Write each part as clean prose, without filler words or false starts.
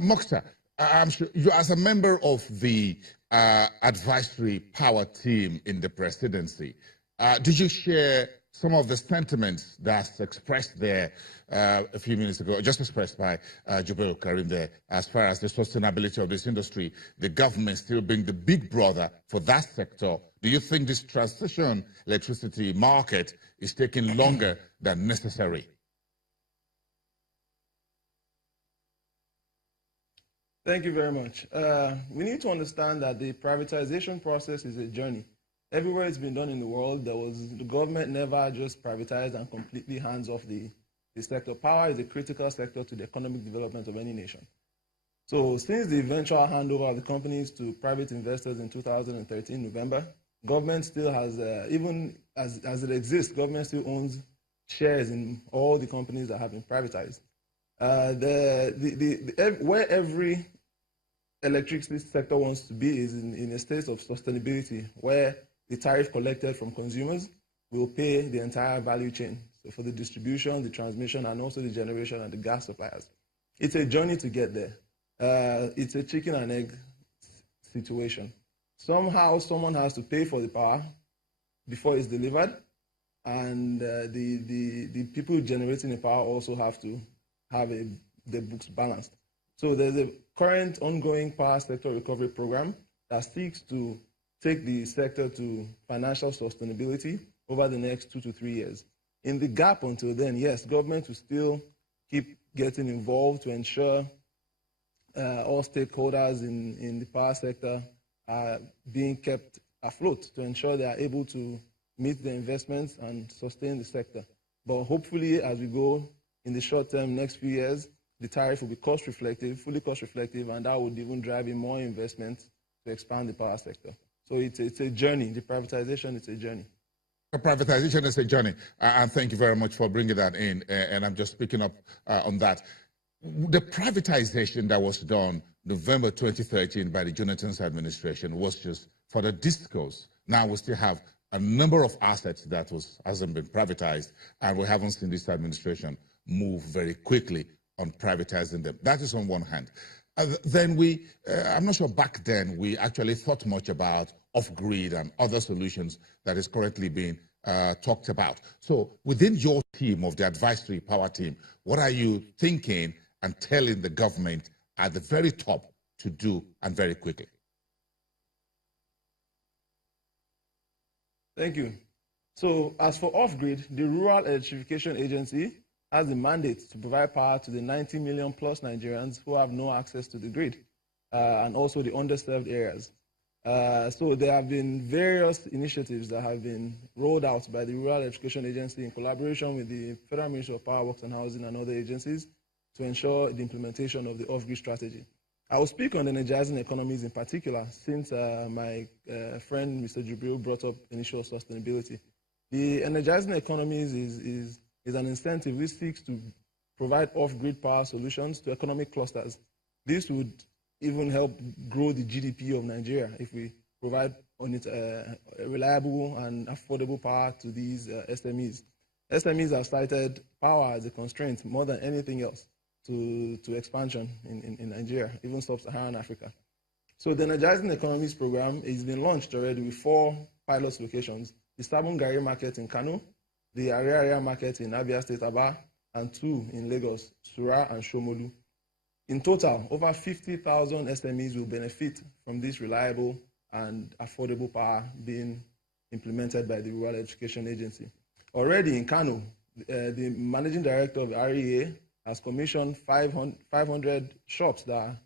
Mukhtaar, I'm sure you, as a member of the advisory power team in the presidency, did you share some of the sentiments that's expressed there a few minutes ago, just expressed by Jubail Karim there, as far as the sustainability of this industry, the government still being the big brother for that sector? Do you think this transition electricity market is taking longer than necessary? Thank you very much. We need to understand that the privatization process is a journey. Everywhere it's been done in the world, the government never just privatized and completely hands off the sector. Power is a critical sector to the economic development of any nation. So since the eventual handover of the companies to private investors in 2013, November, government still has, even as it exists, government still owns shares in all the companies that have been privatized. Where every electricity sector wants to be is in a state of sustainability, where the tariff collected from consumers will pay the entire value chain, so for the distribution, the transmission, and also the generation and the gas suppliers. It's a journey to get there. It's a chicken and egg situation. Somehow, someone has to pay for the power before it's delivered, and the people generating the power also have to have the books balanced. So there's a current ongoing power sector recovery program that seeks to take the sector to financial sustainability over the next 2 to 3 years. In the gap until then, yes, government will still keep getting involved to ensure all stakeholders in the power sector are being kept afloat, to ensure they are able to meet the investments and sustain the sector. But hopefully, as we go in the short term, next few years, the tariff will be cost reflective, fully cost reflective, and that would even drive in more investment to expand the power sector. So it's a journey. The privatization is a journey. Privatization is a journey, and thank you very much for bringing that in, and I'm just picking up on that. The privatization that was done November 2013 by the Jonathan's administration was just for the discos. Now we still have a number of assets that hasn't been privatized, and we haven't seen this administration move very quickly on privatizing them. That is on one hand. Then I'm not sure back then we actually thought much about off-grid and other solutions that is currently being talked about. So within your team of the advisory power team, what are you thinking and telling the government at the very top to do, and very quickly? Thank you. So as for off-grid, the Rural Electrification Agency has the mandate to provide power to the 90 million plus Nigerians who have no access to the grid, and also the underserved areas. So there have been various initiatives that have been rolled out by the Rural Electrification Agency in collaboration with the Federal Ministry of Power, Works and Housing and other agencies to ensure the implementation of the off-grid strategy. I will speak on the energizing economies in particular, since my friend Mr. Jubril brought up initial sustainability. The energizing economies is an incentive which seeks to provide off-grid power solutions to economic clusters. This would even help grow the GDP of Nigeria if we provide reliable and affordable power to these SMEs. SMEs have cited power as a constraint more than anything else to expansion in Nigeria, even sub-Saharan Africa. So the Energizing Economies program has been launched already with 4 pilot locations: the Sabon Gari market in Kano, the Ariaria market in Abia State, Aba, and 2 in Lagos, Sura and Shomolu. In total, over 50,000 SMEs will benefit from this reliable and affordable power being implemented by the Rural Education Agency. Already in Kano, the managing director of the REA has commissioned 500 shops that are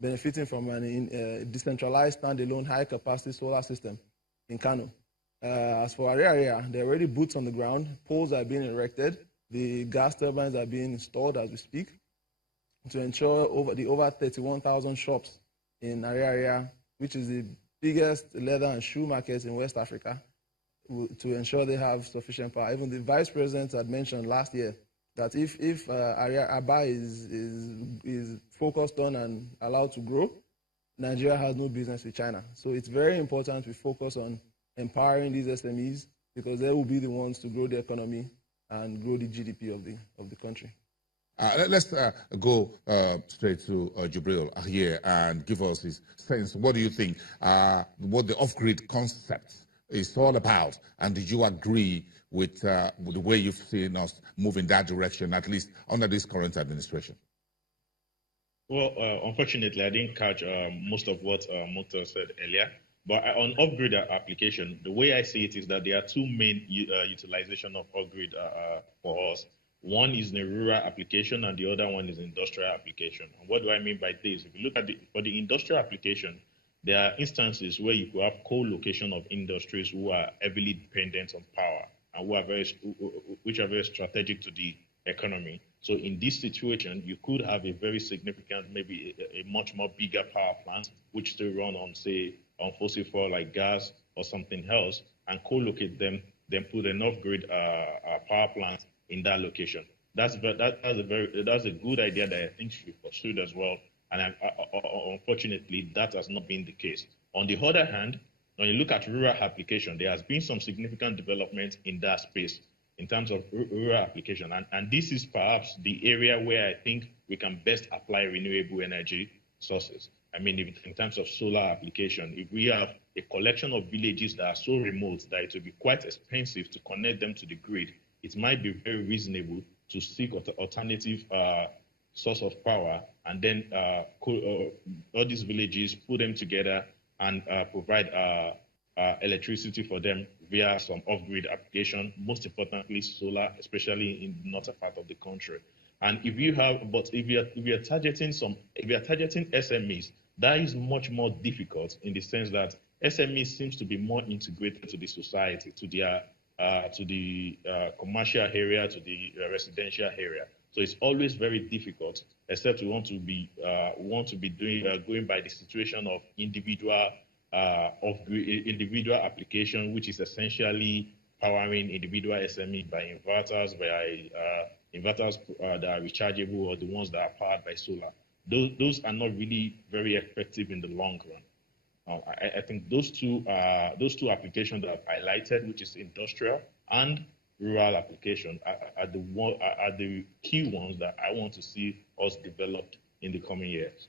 benefiting from a decentralized, standalone, high-capacity solar system in Kano. As for Ariaria, there are already boots on the ground, poles are being erected, the gas turbines are being installed as we speak, to ensure over 31,000 shops in Ariaria, which is the biggest leather and shoe market in West Africa, to ensure they have sufficient power. Even the vice president had mentioned last year that if Aba is focused on and allowed to grow, Nigeria has no business with China. So it's very important we focus on empowering these SMEs, because they will be the ones to grow the economy and grow the GDP of the country. Let's go straight to Jibril here and give us his sense. What do you think? What the off-grid concept is all about, and did you agree with the way you've seen us move in that direction, at least under this current administration? Well, unfortunately, I didn't catch most of what Mukhtaar said earlier. But on off-grid application, the way I see it is that there are two main utilization of off-grid for us. One is the rural application, and the other one is industrial application. And what do I mean by this? If you look at for the industrial application, there are instances where you could have co-location of industries who are heavily dependent on power and which are very strategic to the economy. So in this situation, you could have a very significant, maybe a much more bigger power plant, which still run on, say, on fossil fuel like gas or something else, and co-locate them, then put an off-grid power plant in that location. That's a good idea that I think should be pursued as well. And unfortunately, that has not been the case. On the other hand, when you look at rural application, there has been some significant development in that space in terms of rural application. And this is perhaps the area where I think we can best apply renewable energy sources. I mean, in terms of solar application, if we have a collection of villages that are so remote that it will be quite expensive to connect them to the grid, it might be very reasonable to seek alternative source of power and then all these villages, put them together and provide electricity for them via some off-grid application, most importantly solar, especially in the northern part of the country. And if you are targeting SMEs, that is much more difficult in the sense that SMEs seems to be more integrated to the society, to the commercial area, to the residential area. So it's always very difficult, except we want to be going by the situation of individual application, which is essentially powering individual SME by inverters, that are rechargeable, or the ones that are powered by solar. Those are not really very effective in the long run. I think those two applications that I've highlighted, which is industrial and rural application, are the key ones that I want to see us developed in the coming years.